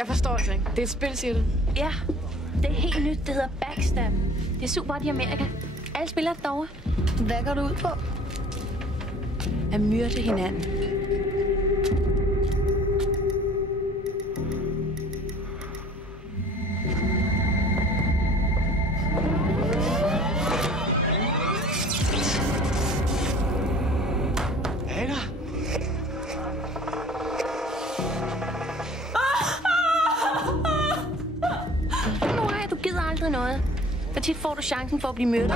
Jeg forstår det ikke. Det er et spil, siger du? Ja, det er helt nyt. Det hedder Backstab. Det er super i Amerika. Alle spiller det derovre. Hvad går du ud på? At myrde hinanden. Ada? Nu er du gider aldrig noget. For tit får du chancen for at blive myrdet.